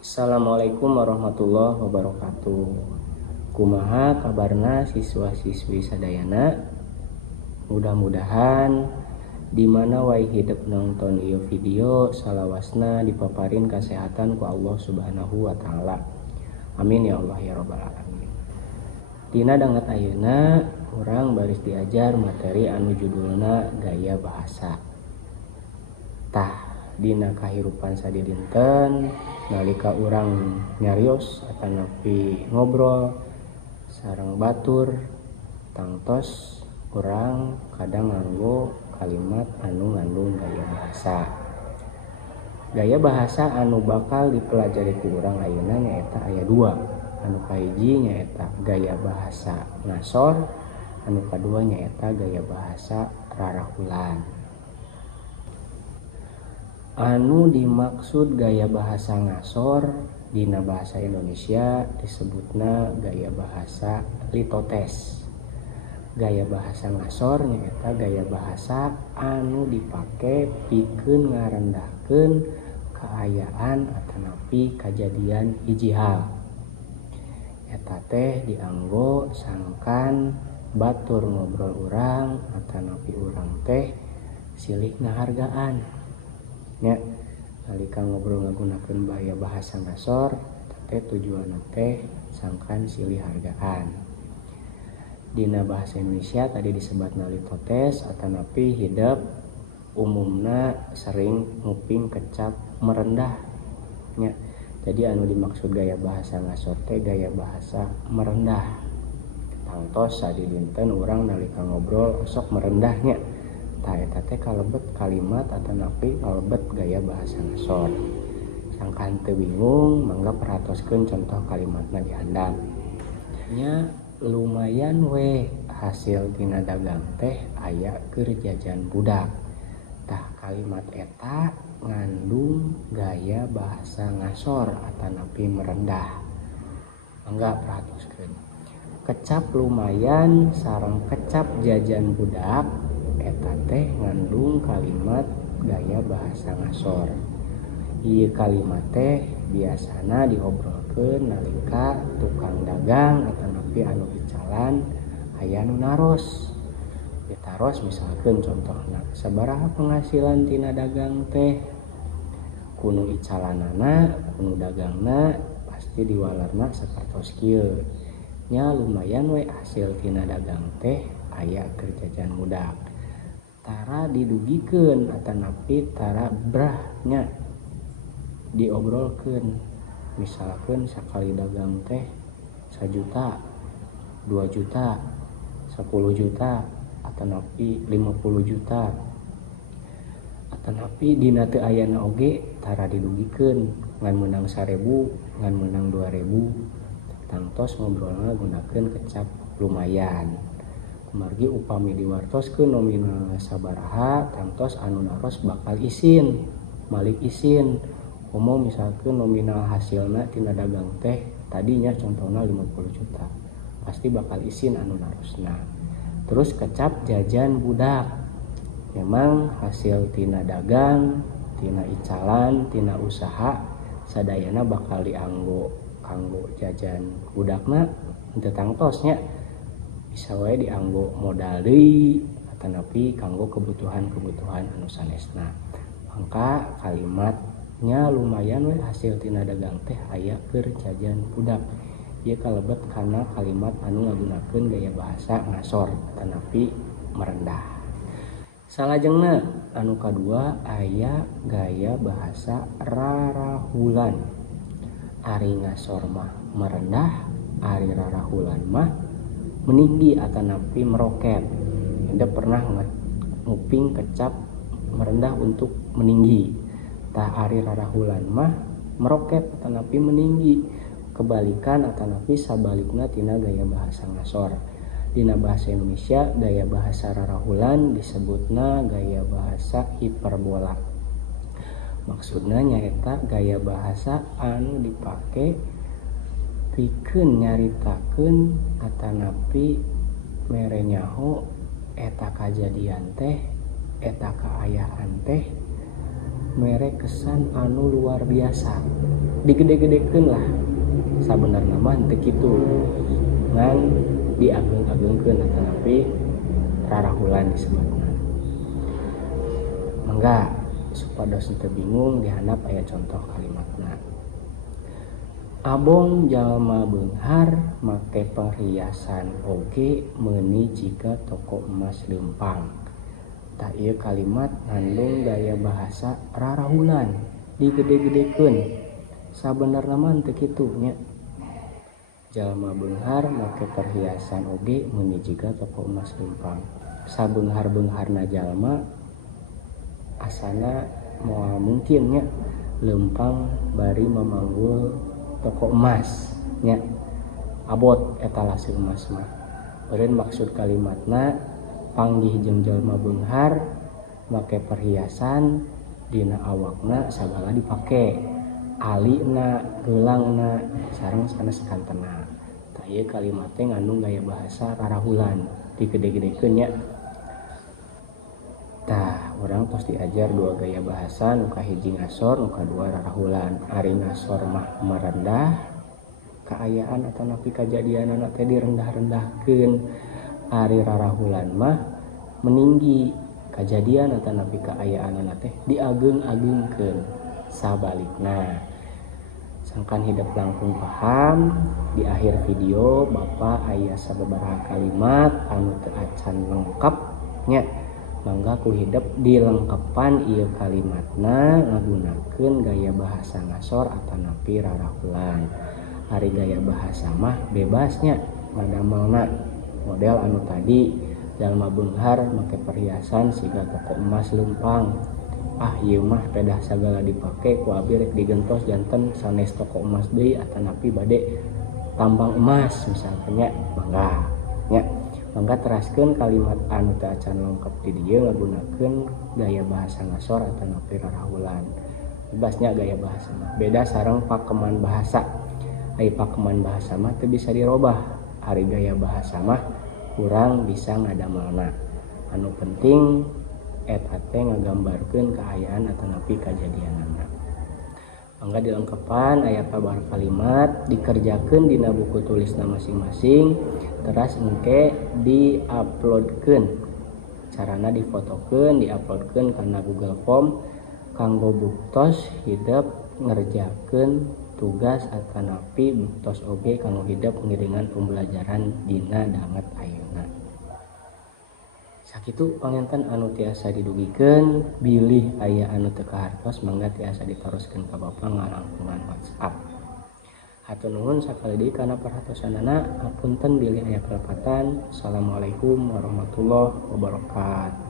Assalamualaikum warahmatullahi wabarakatuh. Kumaha kabarna siswa-siswi sadayana? Mudah-mudahan dimana wae hidup nonton ieu video salawasna dipaparin kesehatan ku Allah Subhanahu wa taala. Amin ya Allah ya rabbal alamin. Dina dangat ayeuna urang baris diajar materi anu judulna gaya bahasa. Tah dina kahirupan sadinten nalika urang nyarios atanapi ngobrol sareng batur tangtos urang kadang nganggo kalimat anu ngandung gaya bahasa. Gaya bahasa anu bakal dipelajari ku urang ayeuna nyaeta aya 2. Anu kahiji nyaeta gaya bahasa ngasor, anu kadua nyaeta gaya bahasa rarahulan. Anu dimaksud gaya bahasa ngasor dina bahasa Indonesia disebutna gaya bahasa litotes. Gaya bahasa ngasor nyaeta gaya bahasa anu dipake pikeun ngarendahkeun kaayaan atanapi kajadian hiji hal. Eta teh dianggo sangkan batur ngobrol urang atanapi urang teh silih ngahargaan. Nya nalika ngobrol ngagunakeun gaya bahasa ngasor teh tujuanna teh sangkan silih hargaan. Dina bahasa Indonesia tadi disebatna litotes atanapi hideup umumna sering nguping kecap merendah nya. Jadi anu dimaksud gaya bahasa ngasor teh gaya bahasa merendah. Tangtos sadinten urang nalika ngobrol sok merendahnya. Tah eta teh kalebet kalimat atanapi kalebet gaya bahasa ngasor. Sangkan teu bingung mangga perhatoskeun contoh kalimatna di handap. Nya lumayan we hasil tina dagang teh aya keur jajan budak. Tah kalimat eta ngandung gaya bahasa ngasor atanapi merendah. Mangga perhatoskeun. Kecap lumayan sareng kecap jajan budak eta teh ngandung kalimat gaya bahasa ngasor. Ieu kalimat teh biasana diobrolkeun nalika tukang dagang atanapi anu icalan aya nu naros. Ditaros misalkeun contohna sabaraha penghasilan tina dagang teh, kunu icalanana kunu dagangna pasti diwalarna sapertos kieu. Nya lumayan we hasil tina dagang teh aya keur jajan budak. Tara didugikeun atanapi tara brah nya diobrolkeun. Misalkeun sakali dagang teh 1 juta, 2 juta, 10 juta, atanapi 50 juta. Atanapi dina teu ayana oge tara didugikeun ngan meunang 1000, ngan meunang 2000. Tangtos ngobrolna gunakeun kecap lumayan. Kumargi upami diwartoskeun nominalna sabaraha tangtos anu naros bakal isin, malik isin. Komo misalkeun nominal hasilna tina dagang teh tadinya contohna 50 juta. Pasti bakal isin anu narosna. Terus kecap jajan budak. Memang hasil tina dagang, tina icalan, tina usaha sadayana bakal dianggo kanggo jajan budakna henteu tangtos nya. Bisa wae dianggo modal deui atanapi kanggo kebutuhan-kebutuhan anu sanesna. Mangka kalimatnya lumayan we hasil tina dagang teh aya keur jajan budak. Ieu kalebet kana kalimat anu ngagunakeun gaya bahasa ngasor atanapi merendah. Salajengna anu kadua aya gaya bahasa rarahulan. Ari ngasor mah merendah, ari rarahulan mah meninggi atanapi meroket. Anda pernah nguping kecap merendah untuk meninggi. Tah ari rarahulan mah meroket atanapi meninggi. Kebalikan atanapi sabalikna tina gaya bahasa ngasor. Dina bahasa Indonesia gaya bahasa rarahulan disebutna gaya bahasa hiperbola. Maksudna nyaeta gaya bahasa anu dipake pikeun nyaritakeun atanapi mere nyaho eta kajadian teh, eta kaayaan teh mere kesan anu luar biasa. digede-gedekeun lah sabenerna mah teu kitu ngan diageng-agengkeun tetapi rarahulan disebutna. Mangga supados teu bingung dihandap aya contoh kalimatna. Abong jalma beunghar make perhiasan oge meuni jika toko emas leumpang. Tah ieu kalimat ngandung gaya bahasa rarahulan, digede-gedekeun. Sabenerna mah teu kitu nya. Jalma beunghar make perhiasan oge meuni jika toko emas leumpang. Sabeunghar-beungharna jalma asana moal mungkin nya leumpang bari memanggul toko emas nya abot eta lasih emas mah. Eureun maksud kalimatna panggih jeung jalma beunghar make perhiasan dina awakna sagala dipake, alina, geulangna sareng sanes kantena. Tah ieu kalimat teh ngandung gaya bahasa rarahulan, digede-gedekeun nya. Tah urang tos diajar dua gaya bahasa, nu kahiji ngasor, nu kadua rarahulan. Ari ngasor mah merendah kaayaan atau napi kajadianana teh direndah-rendahkeun. Ari rarahulan mah meninggi kajadian atau napi kaayaanana teh diageung-ageungkeun. Sabalikna sangkan hidup langkung paham, di akhir video Bapak aya sababaraha kalimat anu teu acan lengkap nya. Mangga ku hidup dilengkepan ieu kalimatna ngagunakeun gaya bahasa ngasor atau napi rarahulan. Ari gaya bahasa mah bebasnya ngadamelna model anu tadi jalma beunghar make perhiasan siga toko emas leumpang. Ieu mah pedah sagala dipake ku abi rek digentos janten sanes toko emas deui atau napi bade tambang emas misalkan nya. Mangga nya. Mangga teraskeun kalimat anu teu acan lengkep di dieu ngagunakeun gaya bahasa ngasor atau napi rarahulan. Bebasnya gaya bahasa mah. Beda sareng pakeman bahasa. Ai pakeman bahasa mah teu bisa dirobah. Ari gaya bahasa mah kurang bisa ngadamelna. Anu penting eta teh ngagambarkeun kaayaan atau napi kajadianana. Mangga dilengkepan aya kabar kalimat dikerjakeun dina buku tulisna masing-masing, teras engke diuploadkeun. Carana difotokeun, diuploadkeun kana Google Form kanggo buktos hidup ngerjakeun tugas atau napi buktos oge kanggo hidup ngiringan pembelajaran dina danget ayeuna. Sakitu panginten anu tiasa didugikeun, bilih aya anu teu kahartos mangga tiasa ditaroskeun ka Bapak ngalangkungan WhatsApp. Hatur nuhun sakali deui kana perhatosanana, hapunten bilih aya kalepatan. Assalamualaikum warahmatullahi wabarakatuh.